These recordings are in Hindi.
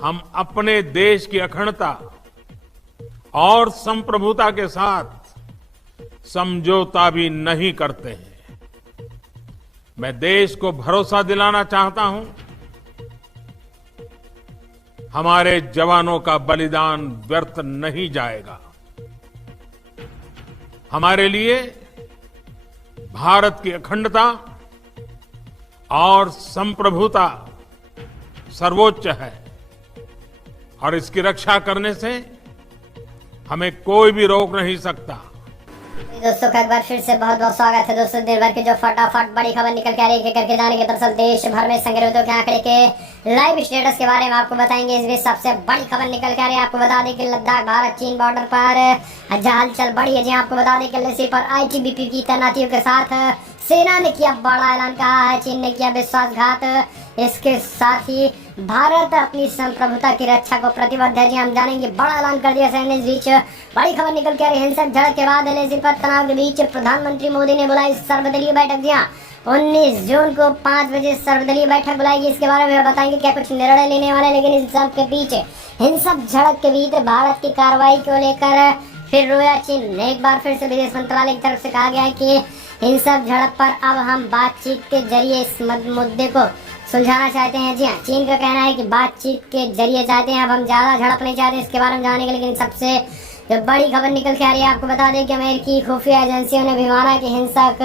हम अपने देश की अखंडता और संप्रभुता के साथ समझौता भी नहीं करते हैं। मैं देश को भरोसा दिलाना चाहता हूं, हमारे जवानों का बलिदान व्यर्थ नहीं जाएगा। हमारे लिए भारत की अखंडता और संप्रभुता सर्वोच्च है और इसकी रक्षा करने से हमें कोई भी रोक नहीं सकता। दोस्तों का एक बार फिर से बहुत बहुत स्वागत है। दोस्तों दिन भर की जो फटाफट बड़ी खबर निकल के आ रही है करके जाने के दरअसल देश भर में संग्रहितों के आंकड़े के लाइव स्टेटस के बारे में आपको बताएंगे। इस बीच सबसे बड़ी खबर निकल के आ रही है। आपको बता दें कि लद्दाख भारत चीन बॉर्डर पर हलचल बढ़ी है। जी आपको बता दें कि एलएसी पर आईटीबीपी की तैनातियों के साथ सेना ने किया बड़ा ऐलान। कहा है चीन ने किया विश्वासघात। इसके साथ ही भारत अपनी संप्रभुता की रक्षा को प्रतिबद्ध है। जी हम जानेंगे बड़ा ऐलान कर दिया सैन्य। इस बीच बड़ी खबर निकल के आ रही है। हिंसक झड़प के बाद एलएसी पर तनाव के बीच प्रधानमंत्री मोदी ने बुलाई सर्वदलीय बैठक। जी हाँ 19 जून को 5 बजे सर्वदलीय बैठक बुलाएगी। इसके बारे में बताएंगे क्या कुछ निर्णय लेने वाले। लेकिन इस सब के पीछे हिंसक झड़प के बीच भारत की कार्रवाई को लेकर फिर रोया चीन। एक बार फिर से विदेश मंत्रालय की तरफ से कहा गया है कि हिंसक झड़प पर अब हम बातचीत के जरिए इस मुद्दे को सुलझाना चाहते हैं। जी हाँ चीन का कहना है कि बातचीत के जरिए चाहते हैं, अब हम ज्यादा झड़प नहीं चाहते। इसके बारे में जानेंगे। लेकिन सबसे जो बड़ी खबर निकल के आ रही है आपको बता दें कि अमेरिकी खुफिया एजेंसियों ने भी माना कि हिंसक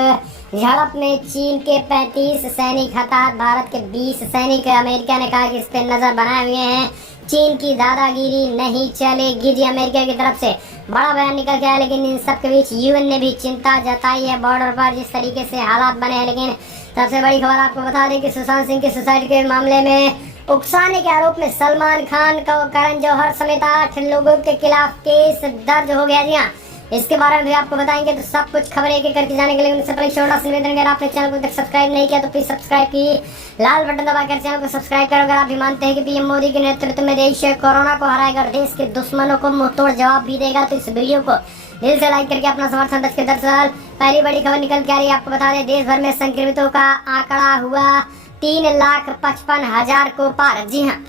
झड़प में चीन के 35 सैनिक हताहत, भारत के 20 सैनिक। अमेरिका ने कहा कि इस पर नजर बनाए हुए हैं, चीन की दादागिरी नहीं चलेगी। जी अमेरिका की तरफ से बड़ा बयान निकल के आया। लेकिन इन सब के बीच यूएन ने भी चिंता जताई है बॉर्डर पर जिस तरीके से हालात बने हैं। लेकिन सबसे बड़ी खबर आपको बता दें कि सुशांत सिंह के सुसाइड के मामले में उकसाने के आरोप में सलमान खान का करण जौहर समेत 8 लोगों के खिलाफ केस दर्ज हो गया। जी हाँ इसके बारे में भी आपको बताएंगे। तो सब कुछ खबर एक एक करके जाने के लिए उनसे पहले छोटा सा निवेदन, अगर आपने चैनल को तक सब्सक्राइब नहीं किया तो प्लीज सब्सक्राइब की लाल बटन दबाकर चैनल को सब्सक्राइब करो। अगर आप भी मानते हैं कि पीएम मोदी के नेतृत्व में देश कोरोना को हराएगा और देश के दुश्मनों को मुंहतोड़ जवाब भी देगा तो इस वीडियो को दिल से लाइक करके अपना समर्थन दर्ज कर। दरअसल पहली बड़ी खबर निकल के आ रही है। आपको बता दें देश भर में संक्रमितों का आंकड़ा हुआ 3,55,000 को पार। जी हाँ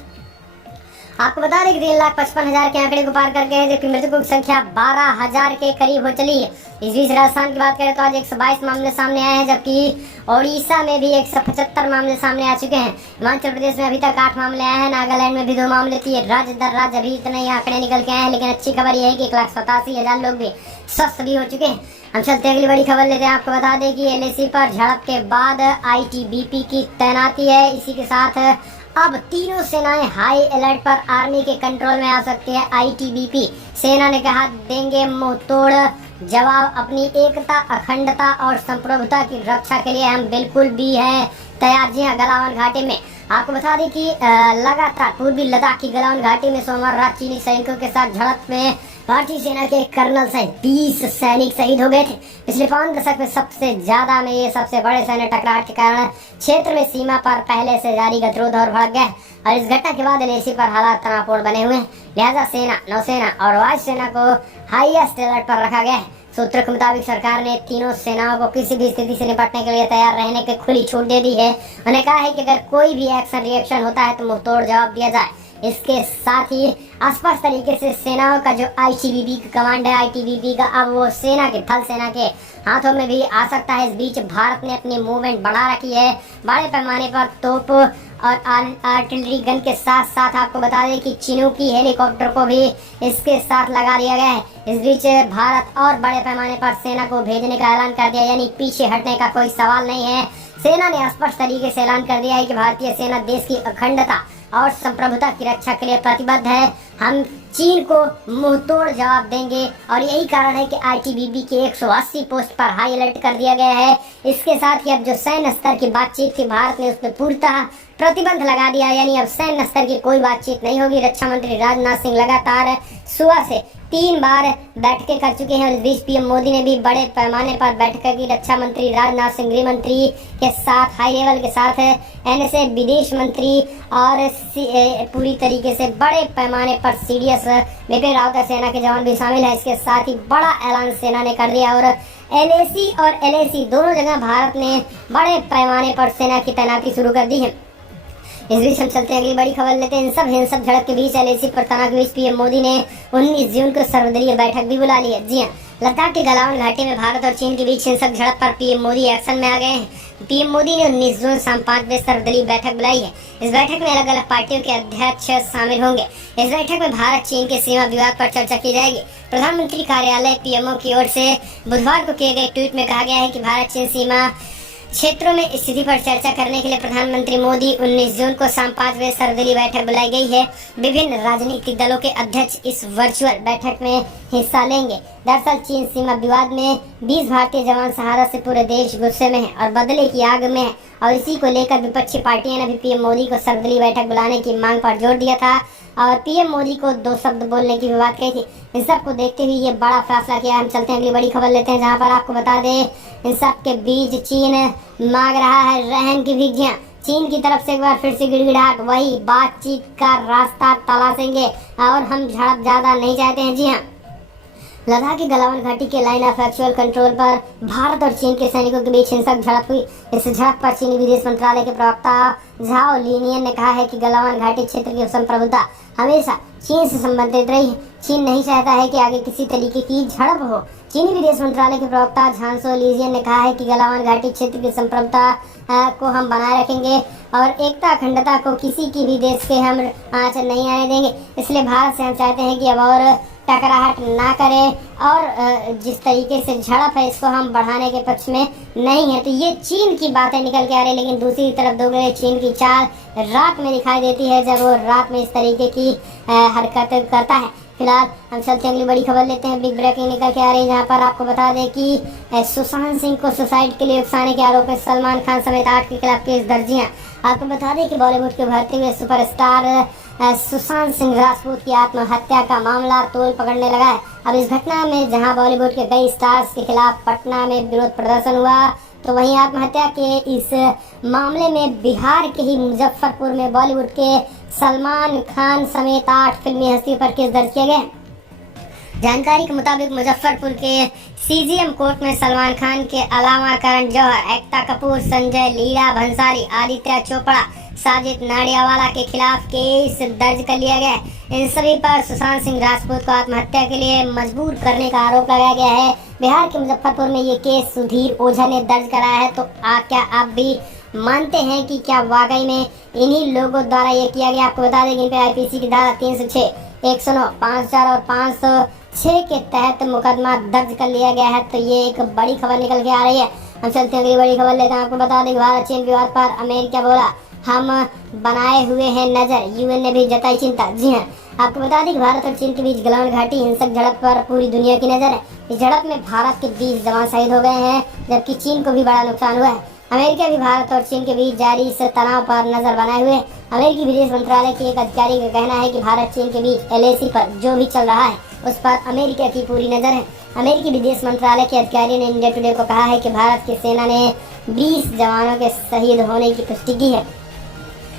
आपको बता दें कि 3,55,000 के आंकड़े को पार करके है, जबकि मृतकों की संख्या 12,000 के करीब हो चली है। इस बीच राजस्थान की बात करें तो आज 122 मामले सामने आए हैं, जबकि ओडिशा में भी 175 मामले सामने आ चुके हैं। हिमाचल प्रदेश में अभी तक 8 मामले आए हैं, नागालैंड में भी 2 मामले थे। राज्य दर राज्य अभी इतने ही आंकड़े निकल के आए हैं। लेकिन अच्छी खबर यह है कि 1,87,000 लोग भी स्वस्थ भी हो चुके हैं। हम चलते अगली बड़ी खबर लेते हैं। आपको बता दें कि एलएसी पर झड़प के बाद आईटीबीपी की तैनाती है। इसी के साथ अब तीनों सेनाएं हाई अलर्ट पर, आर्मी के कंट्रोल में आ सकती है आईटीबीपी। सेना ने कहा देंगे मुंहतोड़ जवाब, अपनी एकता, अखंडता और संप्रभुता की रक्षा के लिए हम बिल्कुल भी हैं तैयार। जी हाँ गलावन घाटी में आपको बता दें कि लगातार पूर्वी लद्दाख की गलावन घाटी में सोमवार रात चीनी सैनिकों के साथ झड़प में भारतीय सेना के कर्नल सहित 20 सैनिक शहीद हो गए थे। पिछले 5 दशक में सबसे ज्यादा में ये सबसे बड़े सैन्य टकराव के कारण क्षेत्र में सीमा पर पहले से जारी गतिरोध और भड़क गया और इस घटना के बाद एलएसी पर हालात तनावपूर्ण बने हुए हैं। लिहाजा सेना, नौसेना और वायुसेना को हाईएस्ट अलर्ट पर रखा गया है। सूत्रों के मुताबिक सरकार ने तीनों सेनाओं को किसी भी स्थिति से निपटने के लिए तैयार रहने की खुली छूट दे दी है। उन्होंने कहा है कि अगर कोई भी एक्शन रिएक्शन होता है तो मुंहतोड़ जवाब दिया जाए। इसके साथ ही स्पष्ट तरीके से सेनाओं का जो आईटीबीपी का कमांड है, आईटीबीपी का अब वो सेना के थल सेना के हाथों में भी आ सकता है। इस बीच भारत ने अपनी मूवमेंट बढ़ा रखी है। बड़े पैमाने पर तोप और आर्टिलरी गन के साथ साथ आपको बता दें कि चिनूकी हेलीकॉप्टर को भी इसके साथ लगा दिया गया है। इस बीच भारत और बड़े पैमाने पर सेना को भेजने का ऐलान कर दिया, यानी पीछे हटने का कोई सवाल नहीं है। सेना ने स्पष्ट तरीके से ऐलान कर दिया है कि भारतीय सेना देश की अखंडता और संप्रभुता की रक्षा के लिए प्रतिबद्ध है। हम चीन को मुंहतोड़ जवाब देंगे और यही कारण है कि आईटीबीपी के 180 पोस्ट पर हाई अलर्ट कर दिया गया है। इसके साथ ही अब जो सैन्य स्तर की बातचीत थी भारत ने उस पर पूर्णतः प्रतिबंध लगा दिया, यानी अब सैन्य स्तर की कोई बातचीत नहीं होगी। रक्षा मंत्री राजनाथ सिंह लगातार सुबह से 3 बार बैठकें कर चुके हैं और इस बीच पीएम मोदी ने भी बड़े पैमाने पर बैठक की। रक्षा मंत्री राजनाथ सिंह, गृह मंत्री के साथ हाई लेवल के साथ एनएसए विदेश मंत्री और पूरी तरीके से बड़े पैमाने पर सीडीएस बिपिन रावत सेना के जवान भी शामिल है। इसके साथ ही बड़ा ऐलान सेना ने कर दिया और एलएसी और एलएसी दोनों जगह भारत ने बड़े पैमाने पर सेना की तैनाती शुरू कर दी है। इस बीच हम चलते हैं अगली बड़ी खबर लेते हैं। इन सब हिंसक झड़प के बीच एलएसी पर तनाव के बीच पीएम मोदी ने 19 जून को सर्वदलीय बैठक भी बुला ली है। जी हाँ, लद्दाख के गलावन घाटी में भारत और चीन के बीच हिंसक झड़प पर पीएम मोदी एक्शन में आ गए हैं। पीएम मोदी ने 19 जून शाम 5 बजे सर्वदलीय बैठक बुलाई है। इस बैठक में अलग अलग पार्टियों के अध्यक्ष शामिल होंगे। इस बैठक में भारत चीन के सीमा विवाद पर चर्चा की जाएगी। प्रधानमंत्री कार्यालय पीएमओ की ओर से बुधवार को किए गए ट्वीट में कहा गया है कि भारत चीन सीमा क्षेत्रों में स्थिति पर चर्चा करने के लिए प्रधानमंत्री मोदी 19 जून को शाम 5 बजे सर्वदलीय बैठक बुलाई गई है। विभिन्न राजनीतिक दलों के अध्यक्ष इस वर्चुअल बैठक में हिस्सा लेंगे। दरअसल चीन सीमा विवाद में 20 भारतीय जवान शहादत से पूरे देश गुस्से में है और बदले की आग में है और इसी को लेकर विपक्षी पार्टियों ने भी पीएम मोदी को सर्वदलीय बैठक बुलाने की मांग पर जोर दिया था और पीएम मोदी को 2 शब्द बोलने की भी बात कही थी। इन सब को देखते हुए ये बड़ा फैसला किया। हम चलते हैं अगली बड़ी खबर लेते हैं, जहां पर आपको बता दें इन सब के बीच चीन मांग रहा है रहम की भिक्षियां। चीन की तरफ से एक बार फिर से गिड़गिड़ाहट, वही बातचीत का रास्ता तलाशेंगे और हम झड़प ज्यादा नहीं चाहते हैं। जी हाँ, लद्दाख की गलावन घाटी के लाइन ऑफ एक्चुअल कंट्रोल पर भारत और चीन के सैनिकों के बीच हिंसक झड़प हुई। इस झड़प पर चीनी विदेश मंत्रालय के प्रवक्ता झाओ लिनियन ने कहा है कि गलावन घाटी क्षेत्र की संप्रभुता हमेशा चीन से संबंधित रही है। चीन नहीं चाहता है कि आगे किसी तरीके की झड़प हो। चीनी विदेश मंत्रालय के प्रवक्ता झांसो लीजियन ने कहा है कि गलावन घाटी क्षेत्र की संप्रभुता को हम बनाए रखेंगे और एकता अखंडता को किसी की भी देश के हम आंच नहीं आने देंगे। इसलिए भारत से हम चाहते हैं कि अब और टकराहट ना करें और जिस तरीके से झड़प है इसको हम बढ़ाने के पक्ष में नहीं है। तो ये चीन की बातें निकल के आ रही है, लेकिन दूसरी तरफ दोगले चीन की चाल रात में दिखाई देती है जब वो रात में इस तरीके की हरकत करता है। फिलहाल हम चलते अगली बड़ी खबर लेते हैं। बिग ब्रेकिंग निकल के आ रही है, जहां पर आपको बता दें कि सुशांत सिंह को सुसाइड के लिए उकसाने के आरोप में सलमान खान समेत 8 के खिलाफ केस दर्ज हैं। आपको बता दें कि बॉलीवुड के उभरते हुए सुपरस्टार सुशांत सिंह राजपूत की आत्महत्या का मामला तोल पकड़ने लगा है। अब इस घटना में जहां बॉलीवुड के कई स्टार्स के खिलाफ पटना में विरोध प्रदर्शन हुआ, तो वहीं आत्महत्या के इस मामले में बिहार के ही मुजफ्फरपुर में बॉलीवुड के सलमान खान समेत 8 फिल्मी हस्ती पर केस दर्ज किए गए। जानकारी के मुताबिक मुजफ्फरपुर के सीजीएम कोर्ट में सलमान खान के अलावा करण जौहर, एकता कपूर, संजय लीला भंसाली, आदित्य चोपड़ा, साजिद नाडियावाला के खिलाफ केस दर्ज कर लिया गया है। इन सभी पर सुशांत सिंह राजपूत को आत्महत्या के लिए मजबूर करने का आरोप लगाया गया है। बिहार के मुजफ्फरपुर में ये केस सुधीर ओझा ने दर्ज कराया है। तो क्या आप भी मानते हैं कि क्या वाकई में इन्हीं लोगों द्वारा ये किया गया? आपको बता दें कि इन पे आईपीसी की धारा 306, 109, 504 और 506 के तहत मुकदमा दर्ज कर लिया गया है। तो ये एक बड़ी खबर निकल के आ रही है। हम चलते हैं अगली बड़ी खबर लेते हैं। आपको बता दें भारत चीन विवाद पर अमेरिका बोला हम बनाए हुए हैं नजर, यूएन ने भी जताई चिंता। जी हाँ, आपको बता दें कि भारत और चीन के बीच गलावन घाटी हिंसक झड़प पर पूरी दुनिया की नजर है। इस झड़प में भारत के 20 जवान शहीद हो गए हैं, जबकि चीन को भी बड़ा नुकसान हुआ है। अमेरिका भी भारत और चीन के बीच जारी इस तनाव पर नजर बनाए हुए है। अमेरिकी विदेश मंत्रालय के एक अधिकारी का कहना है कि भारत चीन के बीच एलएसी पर जो भी चल रहा है उस पर अमेरिका की पूरी नजर है। अमेरिकी विदेश मंत्रालय के अधिकारी ने इंडिया टुडे को कहा है कि भारत की सेना ने 20 जवानों के शहीद होने की पुष्टि की है।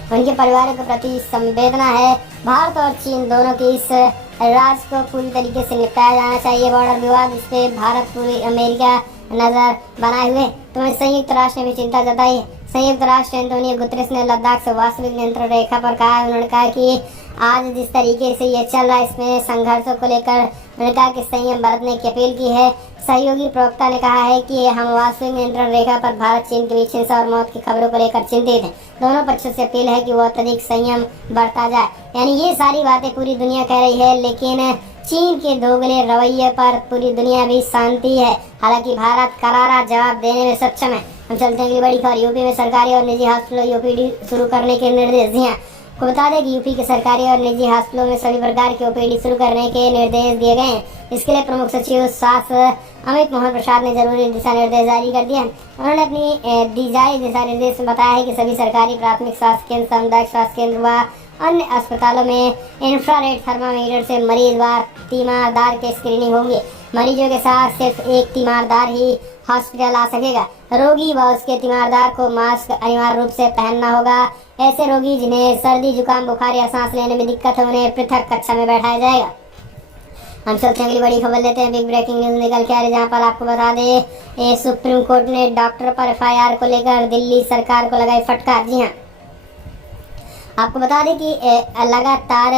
उनके परिवारों के प्रति संवेदना है। भारत और चीन दोनों के इस राज को पूरी तरीके से निपटाया जाना चाहिए। बॉर्डर विवाद, इस पे भारत पूरी अमेरिका नजर बनाए हुए। तो संयुक्त राष्ट्र ने भी चिंता जताई है। संयुक्त राष्ट्र एंटोनियो गुतरेस ने लद्दाख से वास्तविक नियंत्रण रेखा पर कहा है। उन्होंने कहा कि आज जिस तरीके से ये चल रहा है इसमें संघर्षों को लेकर उन्होंने कहा कि संयम बरतने की अपील की है। सहयोगी प्रवक्ता ने कहा है कि हम वास्तविक नियंत्रण रेखा पर भारत चीन के बीच हिंसा और मौत की खबरों को लेकर चिंतित हैं। दोनों पक्षों से अपील है कि वो अत्यधिक संयम बरता जाए। यानी ये सारी बातें पूरी दुनिया कह रही है, लेकिन चीन के दोगले रवैये पर पूरी दुनिया भी शांति है। हालांकि भारत करारा जवाब देने में सक्षम है। हम चलते हैं अगली बड़ी खबर। यूपी में सरकारी और निजी हॉस्पिटलों ओपीडी शुरू करने के निर्देश दिए। आपको बता दें कि यूपी के सरकारी और निजी हॉस्पिटलों में सभी प्रकार के ओपीडी शुरू करने के निर्देश दिए गए हैं। इसके लिए प्रमुख सचिव स्वास्थ्य अमित मोहन प्रसाद ने जरूरी दिशा निर्देश जारी कर दिए हैं। उन्होंने अपनी दी जारी दिशा निर्देश में बताया है कि सभी सरकारी प्राथमिक स्वास्थ्य केंद्र, सामुदायिक स्वास्थ्य केंद्र व अन्य अस्पतालों में इंफ्रारेड थर्मामीटर से मरीजवार तीमारदार की स्क्रीनिंग होगी। मरीजों के साथ सिर्फ एक तीमारदार ही हॉस्पिटल आ सकेगा। रोगी व उसके तीमारदार को मास्क अनिवार्य रूप से पहनना होगा। ऐसे रोगी जिन्हें सर्दी, जुकाम, बुखार या सांस लेने में दिक्कत है उन्हें पृथक कक्षा में बैठाया जाएगा। हम चलते हैं अगली बड़ी खबर लेते हैं। बिग ब्रेकिंग न्यूज निकल के आ रही है, जहाँ पर आपको बता दें सुप्रीम कोर्ट ने डॉक्टर पर एफआईआर को लेकर दिल्ली सरकार को लगाई फटकार। जी हाँ, आपको बता दें कि लगातार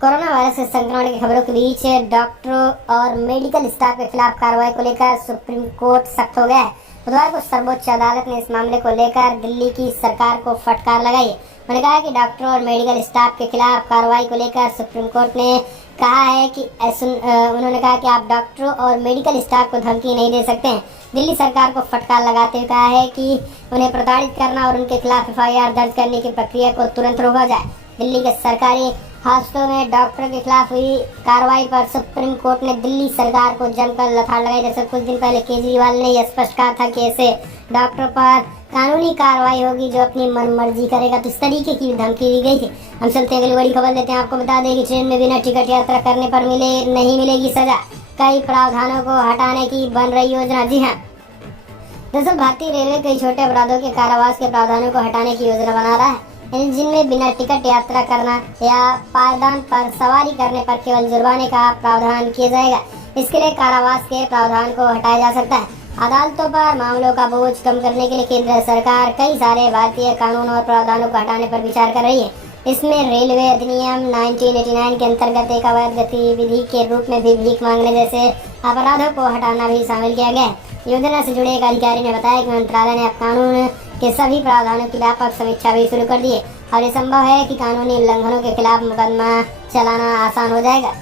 कोरोना वायरस के संक्रमण की खबरों के बीच डॉक्टरों और मेडिकल स्टाफ के खिलाफ कार्रवाई को लेकर सुप्रीम कोर्ट सख्त हो गया है। बुधवार को सर्वोच्च अदालत ने इस मामले को लेकर दिल्ली की सरकार को फटकार लगाई। उन्होंने कहा कि डॉक्टरों और मेडिकल स्टाफ के खिलाफ कार्रवाई को लेकर सुप्रीम कोर्ट ने कहा है कि उन्होंने कहा कि आप डॉक्टरों और मेडिकल स्टाफ को धमकी नहीं दे सकते हैं। दिल्ली सरकार को फटकार लगाते हुए कहा है कि उन्हें प्रताड़ित करना और उनके खिलाफ एफआईआर दर्ज करने की प्रक्रिया को तुरंत रोका जाए। दिल्ली के सरकारी हॉस्पिटलों में डॉक्टरों के खिलाफ हुई कार्रवाई पर सुप्रीम कोर्ट ने दिल्ली सरकार को जमकर लताड़ लगाई। जैसे कुछ दिन पहले केजरीवाल ने यह स्पष्ट कहा था कि ऐसे डॉक्टरों पर कानूनी कार्रवाई होगी जो अपनी मनमर्जी करेगा, तो इस तरीके की धमकी दी गई थी। हम चलते अगली बड़ी खबर लेते हैं। आपको बता दें कि ट्रेन में बिना टिकट यात्रा करने पर नहीं मिलेगी सजा। कई प्रावधानों को हटाने की बन रही योजना। जी हाँ, दरअसल भारतीय रेलवे कई छोटे अपराधों के कारावास के प्रावधानों को हटाने की योजना बना रहा है, जिनमें बिना टिकट यात्रा करना या पायदान पर सवारी करने पर केवल जुर्माने का प्रावधान किया जाएगा। इसके लिए कारावास के प्रावधान को हटाया जा सकता है। अदालतों पर मामलों का बोझ कम करने के लिए केंद्र सरकार कई सारे भारतीय कानून और प्रावधानों को हटाने पर विचार कर रही है। इसमें रेलवे अधिनियम 1989 के अंतर्गत एक अवैध गतिविधि के रूप में भी भीख मांगने जैसे अपराधों को हटाना भी शामिल किया गया है। योजना से जुड़े एक अधिकारी ने बताया कि मंत्रालय ने अब कानून के सभी प्रावधानों की व्यापक समीक्षा भी शुरू कर दी है और ये संभव है कि कानूनी उल्लंघनों के खिलाफ मुकदमा चलाना आसान हो जाएगा।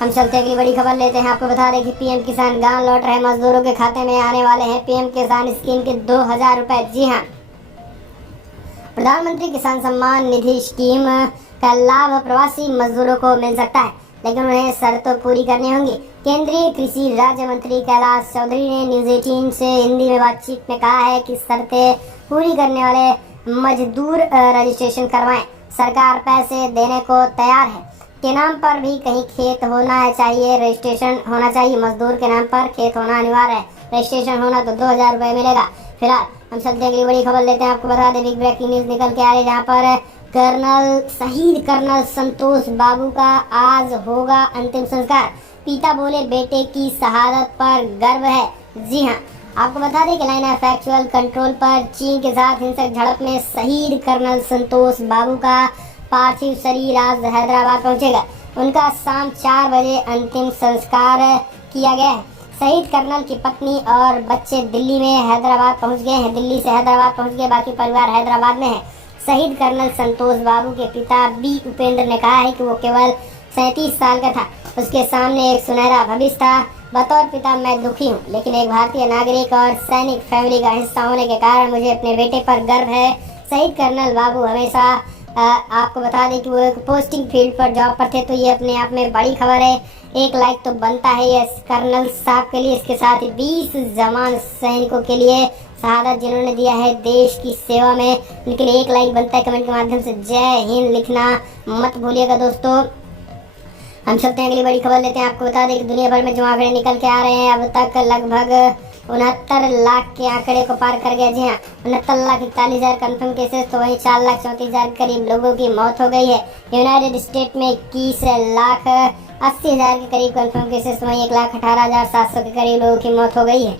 हम चलते अगली बड़ी खबर लेते हैं। आपको बता दें कि पीएम किसान गांव लौट रहे मजदूरों के खाते में आने वाले हैं पीएम किसान स्कीम के 2000 रुपए। जी हाँ, प्रधानमंत्री किसान सम्मान निधि स्कीम का लाभ प्रवासी मजदूरों को मिल सकता है, लेकिन उन्हें शर्तें पूरी करनी होंगी। केंद्रीय कृषि राज्य मंत्री कैलाश चौधरी ने न्यूज 18 से हिंदी में बातचीत में कहा है कि शर्तें पूरी करने वाले मजदूर रजिस्ट्रेशन करवाएं। सरकार पैसे देने को तैयार है। के नाम पर भी कहीं खेत होना चाहिए, रजिस्ट्रेशन होना चाहिए। मजदूर के नाम पर खेत होना अनिवार्य है, रजिस्ट्रेशन होना तो 2000 रुपए मिलेगा। फिलहाल हम चलते हैं अगली बड़ी खबर लेते हैं। आपको बता दें बिग ब्रेकिंग न्यूज निकल के आ रही है, जहाँ पर शहीद कर्नल संतोष बाबू का आज होगा अंतिम संस्कार। पिता बोले बेटे की शहादत पर गर्व है। जी हाँ, आपको बता दें कि लाइन ऑफ एक्चुअल कंट्रोल पर चीन के साथ हिंसक झड़प में शहीद कर्नल संतोष बाबू का पार्थिव शरीर आज हैदराबाद पहुंचेगा। उनका शाम 4 बजे अंतिम संस्कार किया गया है। शहीद कर्नल की पत्नी और बच्चे दिल्ली में हैदराबाद पहुंच गए हैं। दिल्ली से हैदराबाद पहुंच गए, बाकी परिवार हैदराबाद में है। शहीद कर्नल संतोष बाबू के पिता बी उपेंद्र ने कहा है कि वो केवल 37 साल का था, उसके सामने एक सुनहरा भविष्य था। बतौर पिता मैं दुखी हूँ, लेकिन एक भारतीय नागरिक और सैनिक फैमिली का हिस्सा होने के कारण मुझे अपने बेटे पर गर्व है। शहीद कर्नल बाबू हमेशा आपको बता दें कि वो एक पोस्टिंग फील्ड पर जॉब पर थे, तो ये अपने आप में बड़ी खबर है। 1 लाइक तो बनता है ये कर्नल साहब के लिए। इसके साथ ही 20 जवान सैनिकों के लिए शहादत जिन्होंने दिया है देश की सेवा में, उनके लिए 1 लाइक बनता है। कमेंट के माध्यम से जय हिंद लिखना मत भूलिएगा दोस्तों। हम चलते हैं अगली बड़ी खबर लेते हैं। आपको बता दें कि दुनिया भर में जो आंकड़े निकल के आ रहे हैं, अब तक लगभग 69 लाख के आंकड़े को पार कर गया। जी हाँ, 69,41,000 कन्फर्म केसेस, तो वहीं 4,34,000 के करीब लोगों की मौत हो गई है। यूनाइटेड स्टेट में 21,80,000 के करीब कन्फर्म केसेस, तो वहीं 1,18,700 के करीब लोगों की मौत हो गई है।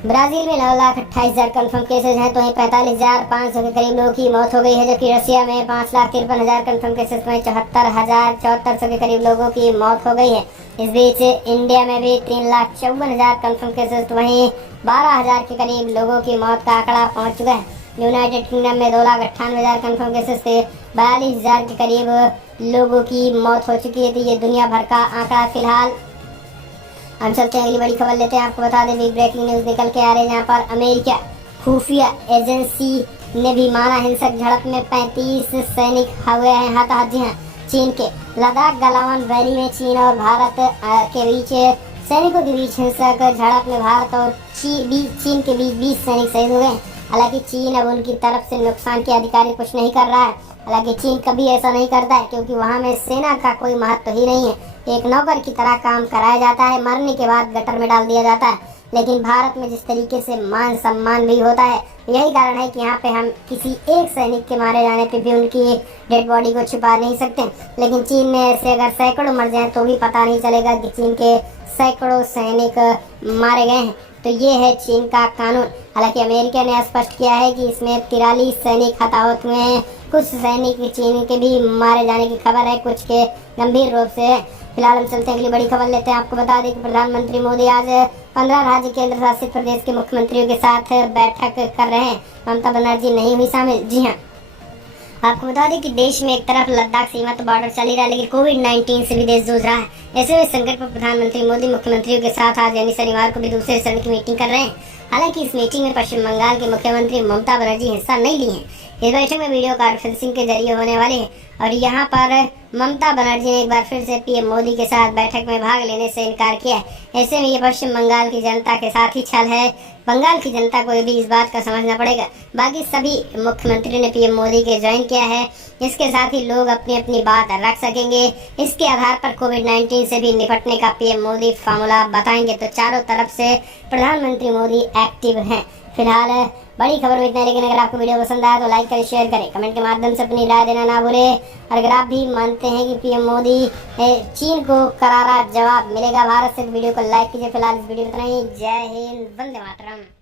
ब्राजील में 9,28,000 कन्फर्म केसेज हैं, तो वहीं 45,500 के करीब लोगों की मौत हो गई है। जबकि रशिया में 5,53,000 कन्फर्म केसेज, तो वहीं 74,400 के करीब लोगों की मौत हो गई है। इस बीच इंडिया में भी 3,54,000 कन्फर्म केसेज, तो वहीं 12,000 के करीब लोगों की मौत का आंकड़ा पहुंच चुका है। यूनाइटेड किंगडम में 2,98,000 कन्फर्म केसेज थे, 42,000 के करीब लोगों की मौत हो चुकी है। तो ये दुनिया भर का आंकड़ा फिलहाल। हम चलते हैं अगली बड़ी खबर लेते हैं। आपको बता दें बिग ब्रेकिंग न्यूज निकल के आ रहे हैं, जहाँ पर अमेरिका खुफिया एजेंसी ने भी माना हिंसक झड़प में 35 सैनिक हुए हैं हताहत। जी हाँ, चीन के लद्दाख गलवान वैली में चीन और भारत के बीच सैनिकों के बीच हिंसक झड़प में भारत और चीन के बीच 20 सैनिक शहीद हो गए। हालांकि चीन अब उनकी तरफ से नुकसान की अधिकारी कुछ नहीं कर रहा है। हालांकि चीन कभी ऐसा नहीं करता है, क्योंकि वहाँ में सेना का कोई महत्व ही नहीं है। एक नौकर की तरह काम कराया जाता है, मरने के बाद गटर में डाल दिया जाता है। लेकिन भारत में जिस तरीके से मान सम्मान भी होता है, यही कारण है कि यहाँ पे हम किसी एक सैनिक के मारे जाने पे भी उनकी डेड बॉडी को छुपा नहीं सकते। लेकिन चीन में ऐसे अगर सैकड़ों मर जाएं तो भी पता नहीं चलेगा कि चीन के सैकड़ों सैनिक मारे गए हैं। तो तो ये है चीन का कानून। हालांकि अमेरिका ने स्पष्ट किया है कि इसमें 43 सैनिक हताहत हुए हैं। कुछ सैनिक चीन के भी मारे जाने की खबर है, कुछ के गंभीर रूप से। फिलहाल हम चलते हैं अगली बड़ी खबर लेते हैं। आपको बता दें कि प्रधानमंत्री मोदी आज 15 राज्य केंद्र शासित प्रदेश के मुख्यमंत्रियों के साथ बैठक कर रहे हैं। ममता बनर्जी नहीं हुई शामिल। जी हाँ, आपको बता दें कि देश में एक तरफ लद्दाख सीमा तो बॉर्डर चल ही रहा है, लेकिन कोविड-19 से भी देश जूझ रहा है। ऐसे में संकट पर प्रधानमंत्री मोदी मुख्यमंत्रियों के साथ आज यानी शनिवार को भी दूसरे चरण की मीटिंग कर रहे हैं। हालांकि इस मीटिंग में पश्चिम बंगाल के मुख्यमंत्री ममता बनर्जी हिस्सा नहीं ली हैं। इस बैठक में वीडियो कॉन्फ्रेंसिंग के जरिए होने वाली है और यहाँ पर ममता बनर्जी ने एक बार फिर से पीएम मोदी के साथ बैठक में भाग लेने से इनकार किया है। ऐसे में ये पश्चिम बंगाल की जनता के साथ ही छल है। बंगाल की जनता को भी इस बात का समझना पड़ेगा। बाकी सभी मुख्यमंत्री ने पीएम मोदी के ज्वाइन किया है। इसके साथ ही लोग अपनी अपनी बात रख सकेंगे। इसके आधार पर कोविड-19 से भी निपटने का पीएम मोदी फार्मूला बताएंगे। तो चारों तरफ से प्रधानमंत्री मोदी एक्टिव हैं। फिलहाल बड़ी खबर में इतना, लेकिन अगर आपको वीडियो पसंद आया तो लाइक करें, शेयर करें, कमेंट के माध्यम से अपनी राय देना ना भूलें। और अगर आप भी मानते हैं कि पीएम मोदी चीन को करारा जवाब मिलेगा भारत से, तो वीडियो को लाइक कीजिए। फिलहाल इस वीडियो में इतना ही। जय हिंद, वंदे मातरम।